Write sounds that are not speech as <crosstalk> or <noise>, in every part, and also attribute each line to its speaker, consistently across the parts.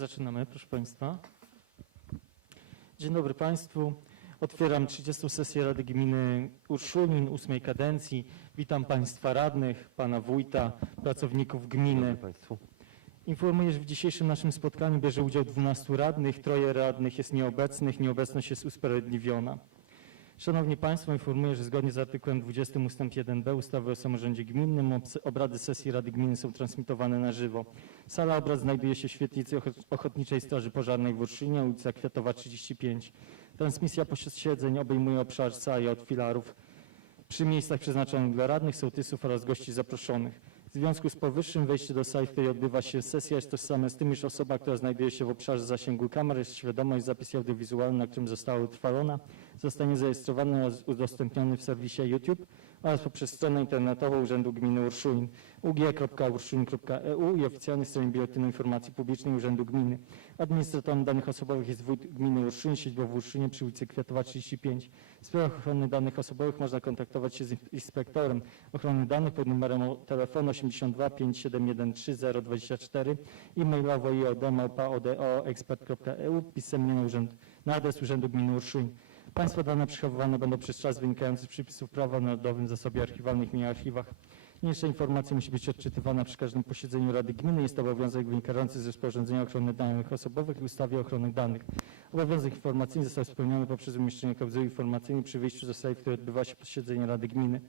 Speaker 1: Zaczynamy, proszę Państwa. Dzień dobry Państwu. Otwieram 30. sesję Rady Gminy Urszulin, ósmej kadencji. Witam Państwa radnych, Pana Wójta, pracowników gminy. Informuję, że w dzisiejszym naszym spotkaniu bierze udział 12 radnych, troje radnych jest nieobecnych, nieobecność jest usprawiedliwiona. Szanowni Państwo, informuję, że zgodnie z artykułem 20 ust. 1b ustawy o samorządzie gminnym obrady sesji Rady Gminy są transmitowane na żywo. Sala obrad znajduje się w świetlicy Ocho- Ochotniczej Straży Pożarnej w Urszynie, ulica Kwiatowa 35. Transmisja posiedzeń obejmuje obszar sali od filarów przy miejscach przeznaczonych dla radnych, sołtysów oraz gości zaproszonych. W związku z powyższym wejście do sali, w której odbywa się sesja jest tożsame z tym, iż osoba, która znajduje się w obszarze zasięgu kamer jest świadoma, iż zapis audiowizualny, na którym została utrwalona, zostanie zarejestrowany oraz udostępniony w serwisie YouTube oraz poprzez stronę internetową Urzędu Gminy Urszulin ug.urszulin.eu i oficjalnej stronie Biuletynu Informacji Publicznej Urzędu Gminy. Administratorem danych osobowych jest wójt gminy Urszulin, siedzibą w Urszynie przy ulicy Kwiatowa 35. W sprawach ochrony danych osobowych można kontaktować się z inspektorem ochrony danych pod numerem telefonu 82 5713 024 i mailowo iod.odo.expert.eu pisemnie na, urząd, na adres Urzędu Gminy Urszulin. Państwa dane przechowywane będą przez czas wynikający z przepisów prawa o Narodowym Zasobie Archiwalnych i Archiwach. Niniejsza informacja musi być odczytywana przy każdym posiedzeniu Rady Gminy. Jest to obowiązek wynikający z rozporządzenia ochrony danych osobowych i ustawy o ochronie danych. Obowiązek informacyjny został spełniony poprzez umieszczenie klauzuli informacyjnej przy wyjściu ze sali, w której odbywa się posiedzenie Rady Gminy.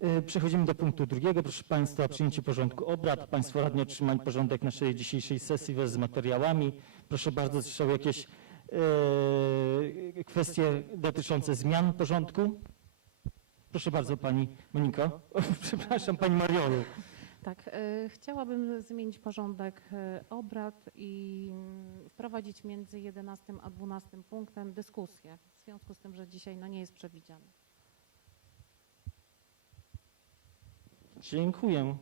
Speaker 1: E, Przechodzimy do punktu drugiego. Proszę Państwa, przyjęcie porządku obrad. Państwo radni otrzymali porządek naszej dzisiejszej sesji wraz z materiałami. Proszę bardzo, czy są jakieś kwestie dotyczące zmian porządku? Proszę bardzo, Pani Moniko. <laughs> Przepraszam, Pani Mariolu.
Speaker 2: Tak, e, chciałabym zmienić porządek e, obrad i wprowadzić między 11 a 12 punktem dyskusję, w związku z tym, że dzisiaj no, nie jest przewidziany.
Speaker 1: Dziękuję.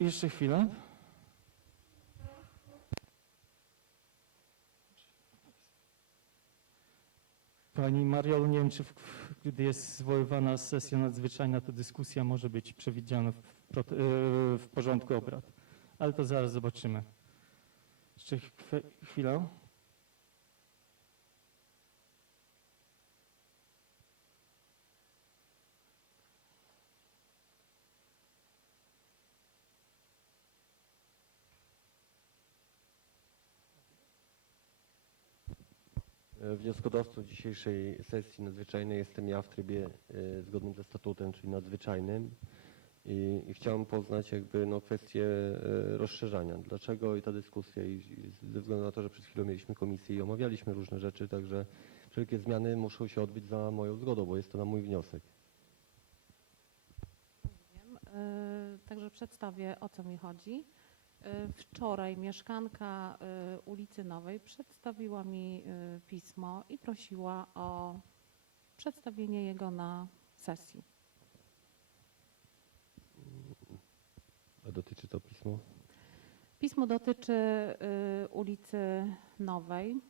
Speaker 1: Jeszcze chwilę. Pani Mariolu, nie wiem, czy w, gdy jest zwoływana sesja nadzwyczajna, to dyskusja może być przewidziana w, e, w porządku obrad. Ale to zaraz zobaczymy. Jeszcze chwilę.
Speaker 3: E, Wnioskodawcą dzisiejszej sesji nadzwyczajnej jestem ja w trybie e, zgodnym ze statutem, czyli nadzwyczajnym. I, i chciałem poznać jakby no, kwestię e, rozszerzania. Dlaczego i ta dyskusja i, i ze względu na to, że przed chwilą mieliśmy komisję i omawialiśmy różne rzeczy, także wszelkie zmiany muszą się odbyć za moją zgodą, bo jest to na mój wniosek.
Speaker 2: E, Także przedstawię, o co mi chodzi. E, Wczoraj mieszkanka e, ulicy Nowej przedstawiła mi e, pismo i prosiła o przedstawienie jego na sesji.
Speaker 3: A dotyczy to pismo?
Speaker 2: Pismo dotyczy y, ulicy Nowej.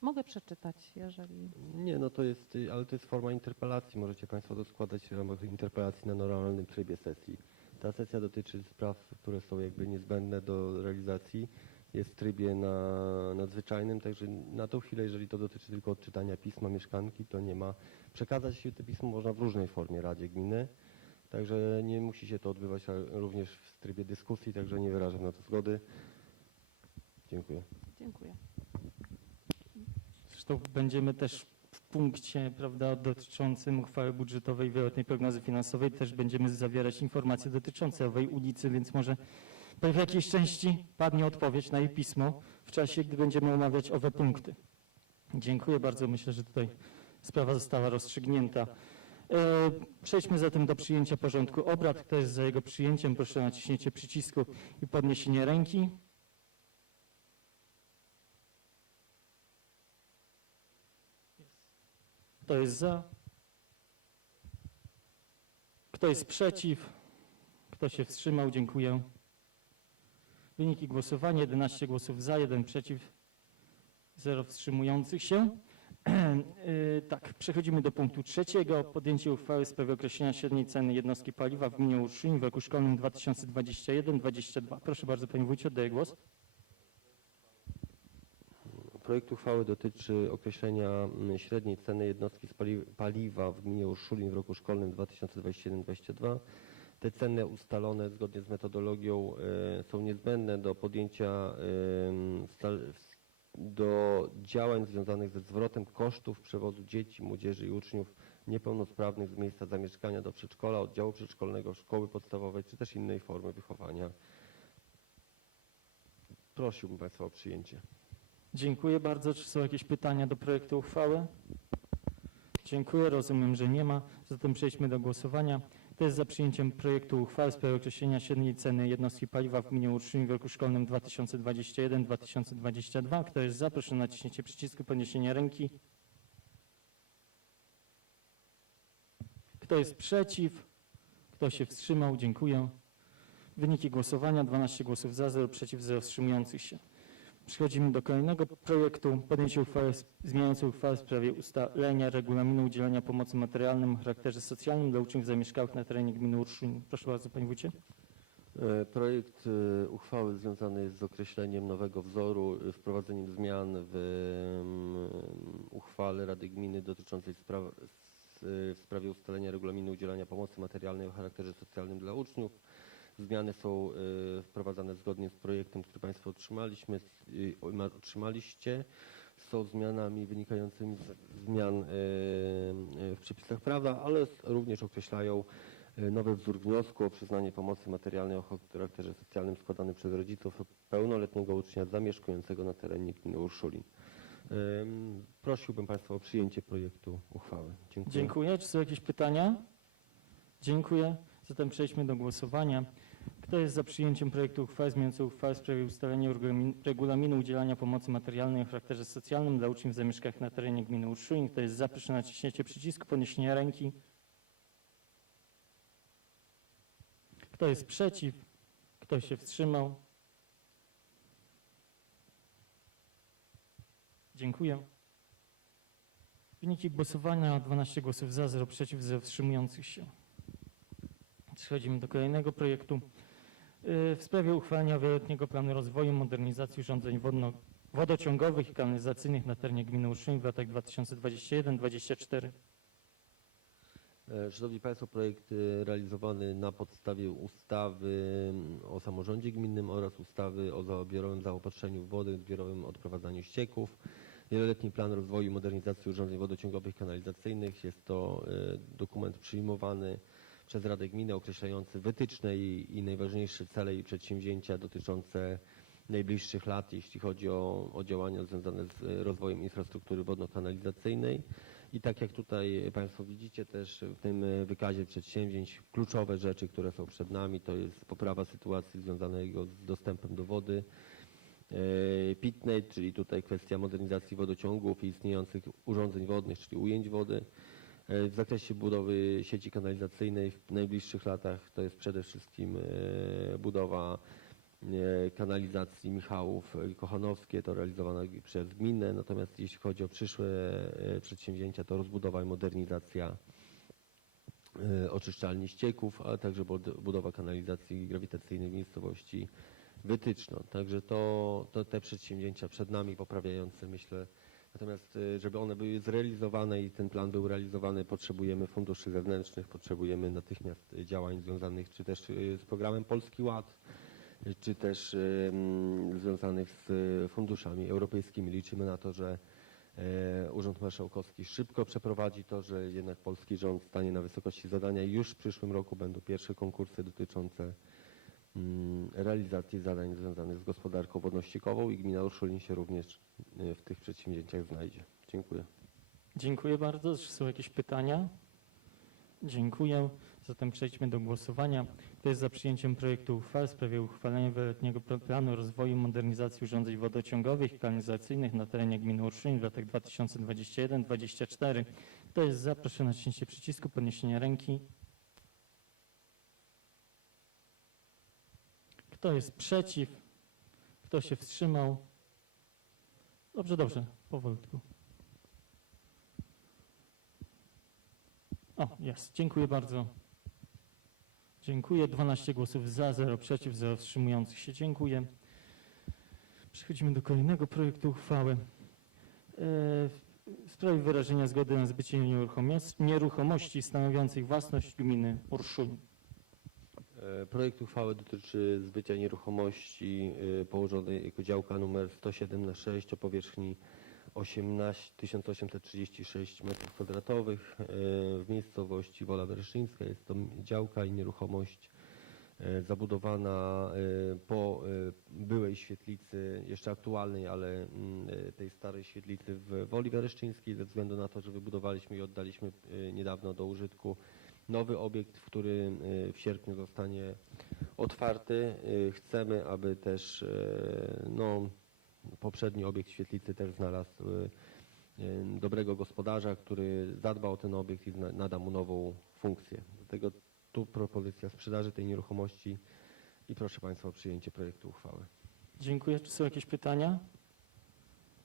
Speaker 2: Mogę przeczytać, jeżeli.
Speaker 3: Nie, no to jest, y, ale to jest forma interpelacji. Możecie Państwo to składać w ramach interpelacji na normalnym trybie sesji. Ta sesja dotyczy spraw, które są jakby niezbędne do realizacji. Jest w trybie na, nadzwyczajnym, także na tą chwilę, jeżeli to dotyczy tylko odczytania pisma mieszkanki, to nie ma. Przekazać się to pismo można w różnej formie Radzie Gminy. Także nie musi się to odbywać również w trybie dyskusji, także nie wyrażam na to zgody. Dziękuję.
Speaker 2: Dziękuję.
Speaker 1: Zresztą będziemy też punkcie prawda, dotyczącym uchwały budżetowej wieloletniej prognozy finansowej też będziemy zawierać informacje dotyczące owej ulicy, więc może w jakiejś części padnie odpowiedź na jej pismo w czasie, gdy będziemy omawiać owe punkty. Dziękuję bardzo. Myślę, że tutaj sprawa została rozstrzygnięta. E, Przejdźmy zatem do przyjęcia porządku obrad. Kto jest za jego przyjęciem? Proszę o naciśnięcie przycisku i podniesienie ręki. Kto jest za? Kto jest przeciw? Kto się wstrzymał? Dziękuję. Wyniki głosowania 11 głosów za, 1 przeciw, 0 wstrzymujących się. Yy, <clears throat> Tak, przechodzimy do punktu trzeciego. Podjęcie uchwały w sprawie określenia średniej ceny jednostki paliwa w gminie Urszyń w roku szkolnym 2021-2022. Proszę bardzo, Panie Wójcie, oddaję głos.
Speaker 3: Projekt uchwały dotyczy określenia mm, średniej ceny jednostki paliwa w gminie Urszulin w roku szkolnym 2021-2022. Te ceny ustalone zgodnie z metodologią e, są niezbędne do podjęcia do działań związanych ze zwrotem kosztów przewozu dzieci, młodzieży i uczniów niepełnosprawnych z miejsca zamieszkania do przedszkola, oddziału przedszkolnego, szkoły podstawowej czy też innej formy wychowania. Prosiłbym Państwa o przyjęcie.
Speaker 1: Dziękuję bardzo. Czy są jakieś pytania do projektu uchwały? Dziękuję. Rozumiem, że nie ma. Zatem przejdźmy do głosowania. Kto jest za przyjęciem projektu uchwały w sprawie określenia średniej ceny jednostki paliwa w gminie Urszyń w roku szkolnym 2021-2022? Kto jest za? Proszę o naciśnięcie przycisku, podniesienie ręki. Kto jest przeciw? Kto się wstrzymał? Dziękuję. Wyniki głosowania 12 głosów za, 0 przeciw, 0 wstrzymujących się. Przechodzimy do kolejnego projektu. Podjęcie uchwały zmieniającej uchwałę w sprawie ustalenia regulaminu udzielania pomocy materialnej o charakterze socjalnym dla uczniów zamieszkałych na terenie gminy Urszulin. Proszę bardzo, Panie Wójcie.
Speaker 3: E, Projekt e, uchwały związany jest z określeniem nowego wzoru, e, wprowadzeniem zmian w uchwale Rady Gminy dotyczącej spraw, w sprawie ustalenia regulaminu udzielania pomocy materialnej o charakterze socjalnym dla uczniów. Zmiany są e, wprowadzane zgodnie z projektem, który Państwo otrzymaliśmy, otrzymaliście. Są zmianami wynikającymi z zmian e, e, w przepisach prawa, ale również określają Nowy wzór wniosku o przyznanie pomocy materialnej o charakterze socjalnym składany przez rodziców pełnoletniego ucznia zamieszkującego na terenie gminy Urszulin. Ym, Prosiłbym Państwa o przyjęcie projektu uchwały. Dziękuję.
Speaker 1: Dziękuję. Czy są jakieś pytania? Dziękuję. Zatem przejdźmy do głosowania. Kto jest za przyjęciem projektu uchwały zmieniającej uchwałę w sprawie ustalenia regulamin- regulaminu udzielania pomocy materialnej o charakterze socjalnym dla uczniów zamieszkałych na terenie gminy Urszulin? Kto jest za? Proszę o naciśnięcie przycisku, podniesienie ręki. Kto jest przeciw? Kto się wstrzymał? Dziękuję. Wyniki głosowania 12 głosów za, 0 przeciw, 0 wstrzymujących się. Przechodzimy do kolejnego projektu. Yy, W sprawie uchwalenia wieloletniego planu rozwoju i modernizacji urządzeń wodno, wodociągowych i kanalizacyjnych na terenie gminy Uszyn w latach 2021-2024.
Speaker 3: E, Szanowni Państwo, projekt e, realizowany na podstawie ustawy mm, o samorządzie gminnym oraz ustawy o zbiorowym zaopatrzeniu w wodę, zbiorowym odprowadzaniu ścieków. Wieloletni plan rozwoju i modernizacji urządzeń wodociągowych i kanalizacyjnych. Jest to e, dokument przyjmowany przez Radę Gminy określający wytyczne i, i najważniejsze cele i przedsięwzięcia dotyczące najbliższych lat, jeśli chodzi o, o działania związane z e, rozwojem infrastruktury wodno-kanalizacyjnej. I tak jak tutaj Państwo widzicie też w tym e, wykazie przedsięwzięć, kluczowe rzeczy, które są przed nami, to jest poprawa sytuacji związanego z dostępem do wody e, pitnej, czyli tutaj kwestia modernizacji wodociągów i istniejących urządzeń wodnych, czyli ujęć wody. E, W zakresie budowy sieci kanalizacyjnej w najbliższych latach to jest przede wszystkim e, budowa e, kanalizacji Michałów Kochanowskie, to realizowane przez gminę, natomiast jeśli chodzi o przyszłe przedsięwzięcia, to rozbudowa i modernizacja oczyszczalni ścieków, ale także bud- budowa kanalizacji grawitacyjnej w miejscowości Wytyczno. Także to, to te przedsięwzięcia przed nami poprawiające, myślę, Natomiast, e, żeby one były zrealizowane i ten plan był realizowany, potrzebujemy funduszy zewnętrznych, potrzebujemy natychmiast działań związanych czy też e, z programem Polski Ład, czy też mm, związanych z funduszami europejskimi. Liczymy na to, że Urząd Marszałkowski szybko przeprowadzi to, że jednak polski rząd stanie na wysokości zadania i już w przyszłym roku będą pierwsze konkursy dotyczące realizacji zadań związanych z gospodarką wodno-ściekową i gmina Urszulin się również e, w tych przedsięwzięciach znajdzie. Dziękuję.
Speaker 1: Dziękuję bardzo. Czy są jakieś pytania? Dziękuję. Zatem przejdźmy do głosowania. Kto jest za przyjęciem projektu uchwały w sprawie uchwalenia wieloletniego pl- planu rozwoju modernizacji urządzeń wodociągowych i kanalizacyjnych na terenie gminy Urszyn w latach 2021-2024? Kto jest za? Proszę o naciśnięcie przycisku, podniesienie ręki. Kto jest przeciw? Kto się wstrzymał? Dobrze, dobrze, powolutku. O, jest. Dziękuję bardzo. Dziękuję. 12 głosów za, 0 przeciw, 0 wstrzymujących się. Dziękuję. Przechodzimy do kolejnego projektu uchwały. E, w sprawie wyrażenia zgody na zbycie nieruchomości stanowiących własność gminy Urszulin.
Speaker 3: E, Projekt uchwały dotyczy zbycia nieruchomości e, położonej jako działka numer 107 na 6 o powierzchni 18 1836 m2 e, w miejscowości Wola Wereszyńska. Jest to działka i nieruchomość e, zabudowana po byłej świetlicy, jeszcze aktualnej, ale mm, tej starej świetlicy w Woli Wereszczyńskiej ze względu na to, że wybudowaliśmy i oddaliśmy niedawno do użytku nowy obiekt, który y, w sierpniu zostanie otwarty. Y, Chcemy, aby też y, no, poprzedni obiekt świetlicy też znalazł dobrego gospodarza, który zadba o ten obiekt i nada mu nową funkcję. Dlatego tu propozycja sprzedaży tej nieruchomości i proszę Państwa o przyjęcie projektu uchwały.
Speaker 1: Dziękuję. Czy są jakieś pytania?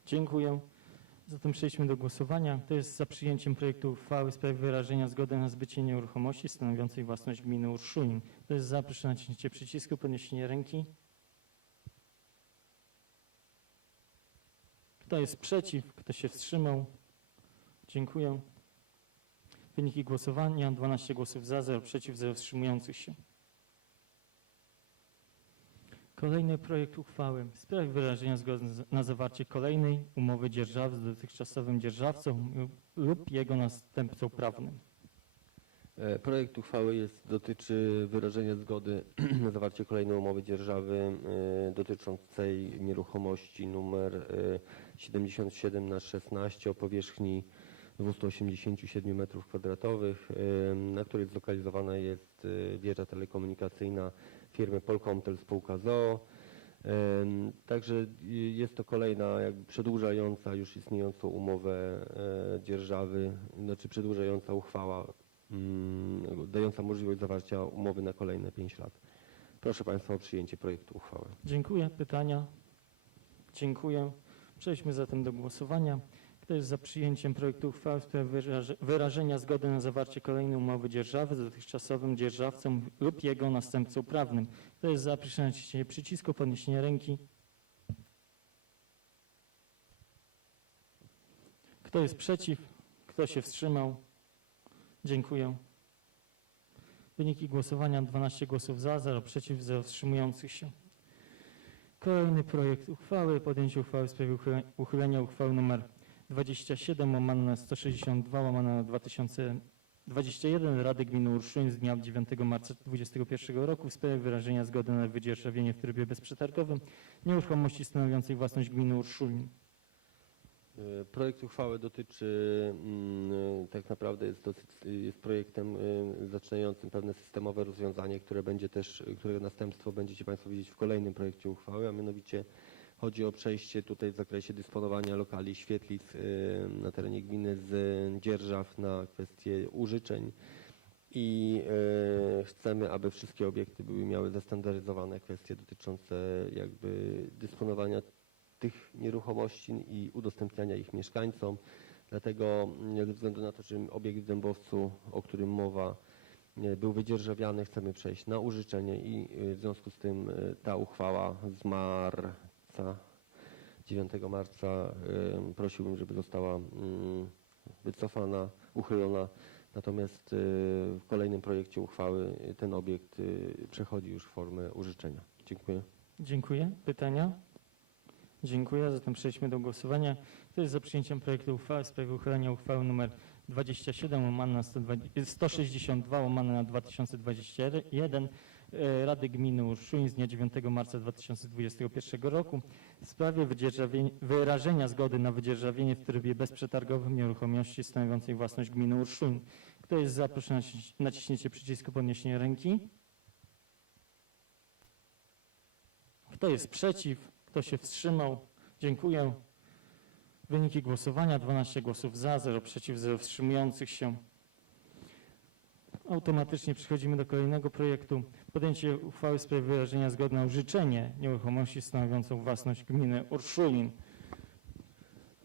Speaker 1: Dziękuję. Zatem przejdźmy do głosowania. Kto jest za przyjęciem projektu uchwały w sprawie wyrażenia zgody na zbycie nieruchomości stanowiącej własność gminy Urszulin? Kto jest za, proszę naciśnięcie przycisku, podniesienie ręki. Kto jest przeciw? Kto się wstrzymał? Dziękuję. Wyniki głosowania 12 głosów za, 0 przeciw, 0 wstrzymujących się. Kolejny projekt uchwały w sprawie wyrażenia zgody na zawarcie kolejnej umowy dzierżawy z dotychczasowym dzierżawcą lub jego następcą prawnym.
Speaker 3: E, Projekt uchwały jest, dotyczy wyrażenia zgody <clears throat> na zawarcie kolejnej umowy dzierżawy e, dotyczącej nieruchomości numer e, 77 na 16 o powierzchni 287 m2, e, na której zlokalizowana jest e, wieża telekomunikacyjna firmy Polkomtel spółka ZOO. Także jest to kolejna jakby przedłużająca już istniejącą umowę e, dzierżawy, znaczy przedłużająca uchwała mm, dająca możliwość zawarcia umowy na kolejne 5 lat. Proszę Państwa o przyjęcie projektu uchwały.
Speaker 1: Dziękuję. Pytania? Dziękuję. Przejdźmy zatem do głosowania. Kto jest za przyjęciem projektu uchwały w sprawie wyraże- wyrażenia zgody na zawarcie kolejnej umowy dzierżawy z dotychczasowym dzierżawcą lub jego następcą prawnym? Kto jest za naciśnięcie przycisku, podniesienie ręki? Kto jest przeciw? Kto się wstrzymał? Dziękuję. Wyniki głosowania 12 głosów za, 0 przeciw, 0 wstrzymujących się. Kolejny projekt uchwały, podjęcie uchwały w sprawie uchyle- uchylenia uchwały nr 27 łamane na 162 łamane na 2021 Rady Gminy Urszulin z dnia 9 marca 2021 roku w sprawie wyrażenia zgody na wydzierżawienie w trybie bezprzetargowym nieruchomości stanowiącej własność gminy Urszulin.
Speaker 3: E, Projekt uchwały dotyczy, mm, tak naprawdę jest, dosyć, jest projektem e, zaczynającym pewne systemowe rozwiązanie, które będzie też, którego następstwo będziecie Państwo widzieć w kolejnym projekcie uchwały, a mianowicie chodzi o przejście tutaj w zakresie dysponowania lokali świetlic e, na terenie gminy z dzierżaw na kwestie użyczeń i e, chcemy, aby wszystkie obiekty były miały zestandaryzowane kwestie dotyczące jakby dysponowania tych nieruchomości i udostępniania ich mieszkańcom. Dlatego mm, ze względu na to, że obiekt w Dębowcu, o którym mowa, był wydzierżawiany, chcemy przejść na użyczenie i y, w związku z tym y, ta uchwała z marca, 9 marca, prosiłbym, żeby została wycofana, uchylona. Natomiast y, w kolejnym projekcie uchwały ten obiekt y, przechodzi już w formę użyczenia. Dziękuję.
Speaker 1: Dziękuję. Pytania? Dziękuję. Zatem przejdźmy do głosowania. Kto jest za przyjęciem projektu uchwały w sprawie uchylenia uchwały nr 27 łamane na 120 162 łamane na 2021 e, Rady Gminy Urszulin z dnia 9 marca 2021 roku w sprawie wyrażenia zgody na wydzierżawienie w trybie bezprzetargowym nieruchomości stanowiącej własność gminy Urszulin. Kto jest za? Proszę naciś- naciśnięcie przycisku podniesienie ręki. Kto jest przeciw? Kto się wstrzymał? Dziękuję. Wyniki głosowania 12 głosów za, 0 przeciw, 0 wstrzymujących się. Automatycznie przechodzimy do kolejnego projektu. Podjęcie uchwały w sprawie wyrażenia zgody na użyczenie nieruchomości stanowiącą własność gminy Urszulin.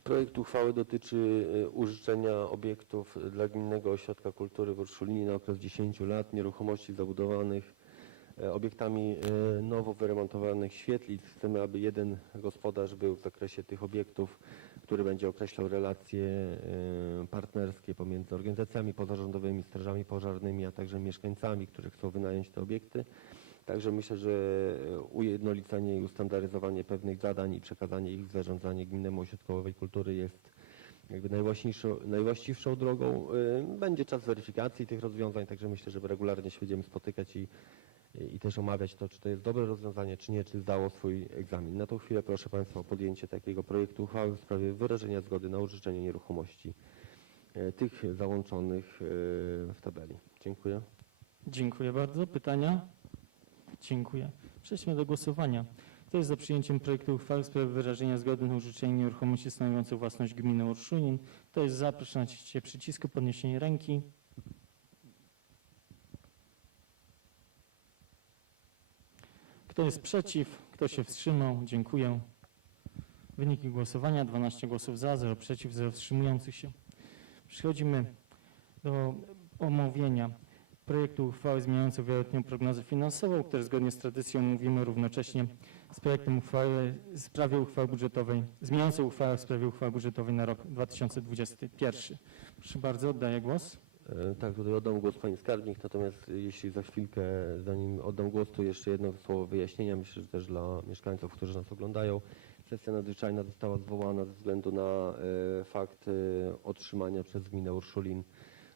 Speaker 3: Projekt uchwały dotyczy e, użyczenia obiektów dla Gminnego Ośrodka Kultury w Urszulinie na okres 10 lat, nieruchomości zabudowanych e, obiektami e, nowo wyremontowanych świetlic. Chcemy, aby jeden gospodarz był w zakresie tych obiektów, który będzie określał relacje e, partnerskie pomiędzy organizacjami pozarządowymi, strażami pożarnymi, a także mieszkańcami, którzy chcą wynająć te obiekty. Także myślę, że ujednolicenie i ustandaryzowanie pewnych zadań i przekazanie ich w zarządzanie Gminnemu Ośrodkowej Kultury jest jakby najwłaściwszą, najwłaściwszą drogą. Y, Będzie czas weryfikacji tych rozwiązań, także myślę, że regularnie się będziemy spotykać i, i też omawiać to, czy to jest dobre rozwiązanie, czy nie, czy zdało swój egzamin. Na tą chwilę proszę Państwa o podjęcie takiego projektu uchwały w sprawie wyrażenia zgody na użyczenie nieruchomości y, tych załączonych y, w tabeli. Dziękuję.
Speaker 1: Dziękuję bardzo. Pytania? Dziękuję. Przejdźmy do głosowania. Kto jest za przyjęciem projektu uchwały w sprawie wyrażenia zgody na użyczenie nieruchomości stanowiącej własność gminy Urszulin? Kto jest za? Proszę nacisnąć przycisku, podniesienie ręki. Kto jest przeciw? Kto się wstrzymał? Dziękuję. Wyniki głosowania 12 głosów za, 0 przeciw, 0 wstrzymujących się. Przechodzimy do omówienia projektu uchwały zmieniającej wieloletnią prognozę finansową, które zgodnie z tradycją mówimy równocześnie z projektem uchwały w sprawie uchwały budżetowej, zmieniającej uchwałę w sprawie uchwały budżetowej na rok 2021. Proszę bardzo, oddaję głos.
Speaker 3: E, Tak, tutaj oddam głos Pani Skarbnik, natomiast jeśli za chwilkę, zanim oddam głos, to jeszcze jedno słowo wyjaśnienia, myślę, że też dla mieszkańców, którzy nas oglądają. Sesja nadzwyczajna została zwołana ze względu na e, fakt e, otrzymania przez gminę Urszulin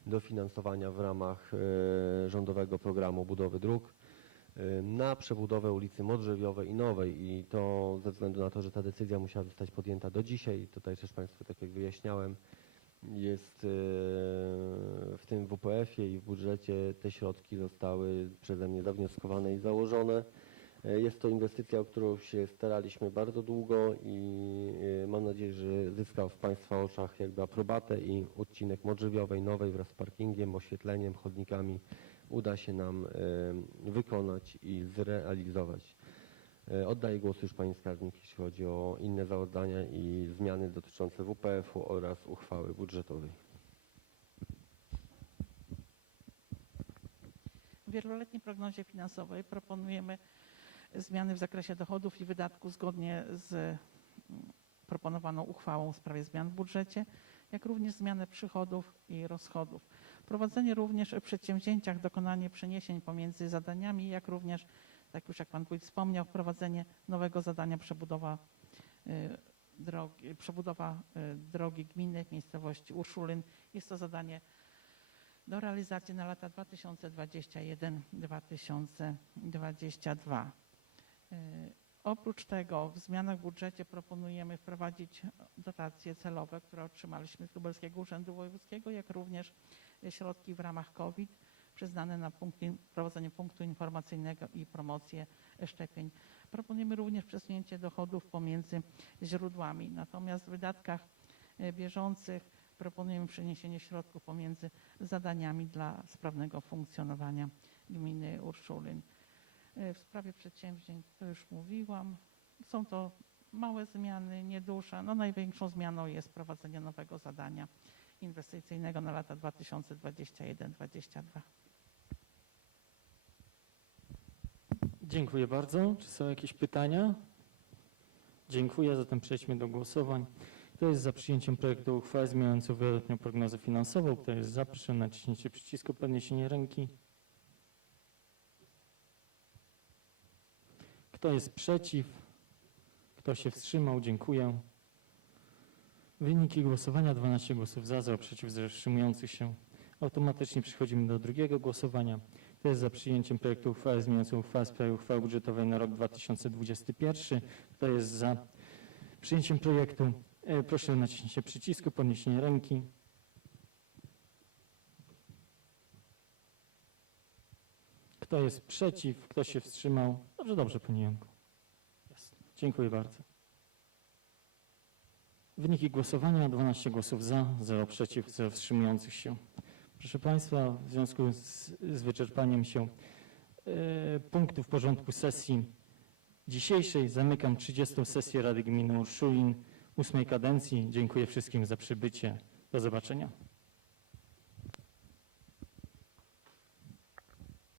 Speaker 3: dofinansowania w ramach e, rządowego programu budowy dróg e, na przebudowę ulicy Modrzewiowej i Nowej i to ze względu na to, że ta decyzja musiała zostać podjęta do dzisiaj. Tutaj też Państwu, tak jak wyjaśniałem, jest e, w tym WPF-ie i w budżecie te środki zostały przeze mnie zawnioskowane i założone. E, Jest to inwestycja, o którą się staraliśmy bardzo długo i e, mam nadzieję, że zyska w Państwa oczach jakby aprobatę i odcinek Modrzewiowej Nowej wraz z parkingiem, oświetleniem, chodnikami uda się nam wykonać i zrealizować. E, Oddaję głos już Pani Skarbnik, jeśli chodzi o inne zadania i zmiany dotyczące WPF-u oraz uchwały budżetowej.
Speaker 4: W wieloletniej prognozie finansowej proponujemy zmiany w zakresie dochodów i wydatków zgodnie z mm, proponowaną uchwałą w sprawie zmian w budżecie, jak również zmianę przychodów i rozchodów. Prowadzenie również w przedsięwzięciach dokonanie przeniesień pomiędzy zadaniami, jak również, tak już jak Pan Wójt wspomniał, wprowadzenie nowego zadania przebudowa y, drogi, przebudowa y, drogi gminy w miejscowości Urszulyn. Jest to zadanie do realizacji na lata 2021-2022. Yy, Oprócz tego w zmianach w budżecie proponujemy wprowadzić dotacje celowe, które otrzymaliśmy z Lubelskiego Urzędu Wojewódzkiego, jak również środki w ramach COVID przyznane na punkty, prowadzenie punktu informacyjnego i promocję szczepień. Proponujemy również przesunięcie dochodów pomiędzy źródłami. Natomiast w wydatkach yy, bieżących proponujemy przeniesienie środków pomiędzy zadaniami dla sprawnego funkcjonowania gminy Urszulin. E, W sprawie przedsięwzięć to już mówiłam. Są to małe zmiany, nieduże. No największą zmianą jest wprowadzenie nowego zadania inwestycyjnego na lata 2021-2022.
Speaker 1: Dziękuję bardzo. Czy są jakieś pytania? Dziękuję, zatem przejdźmy do głosowań. Kto jest za przyjęciem projektu uchwały zmieniającej wieloletnią prognozę finansową? Kto jest za? Proszę naciśnięcie przycisku, podniesienie ręki. Kto jest przeciw? Kto się wstrzymał? Dziękuję. Wyniki głosowania 12 głosów za, 0 przeciw, 0 wstrzymujących się. Automatycznie przechodzimy do drugiego głosowania. Kto jest za przyjęciem projektu uchwały zmieniającej uchwałę w sprawie uchwały budżetowej na rok 2021? Kto jest za przyjęciem projektu? E, Proszę o naciśnięcie przycisku, podniesienie ręki. Kto jest przeciw? Kto się wstrzymał? Dobrze, dobrze, Panie Janku. Dziękuję bardzo. Wyniki głosowania 12 głosów za, 0 przeciw, 0 wstrzymujących się. Proszę Państwa, w związku z, z wyczerpaniem się e, punktów porządku sesji dzisiejszej zamykam 30. sesję Rady Gminy Urszulin. ósmej kadencji. Dziękuję wszystkim za przybycie. Do zobaczenia.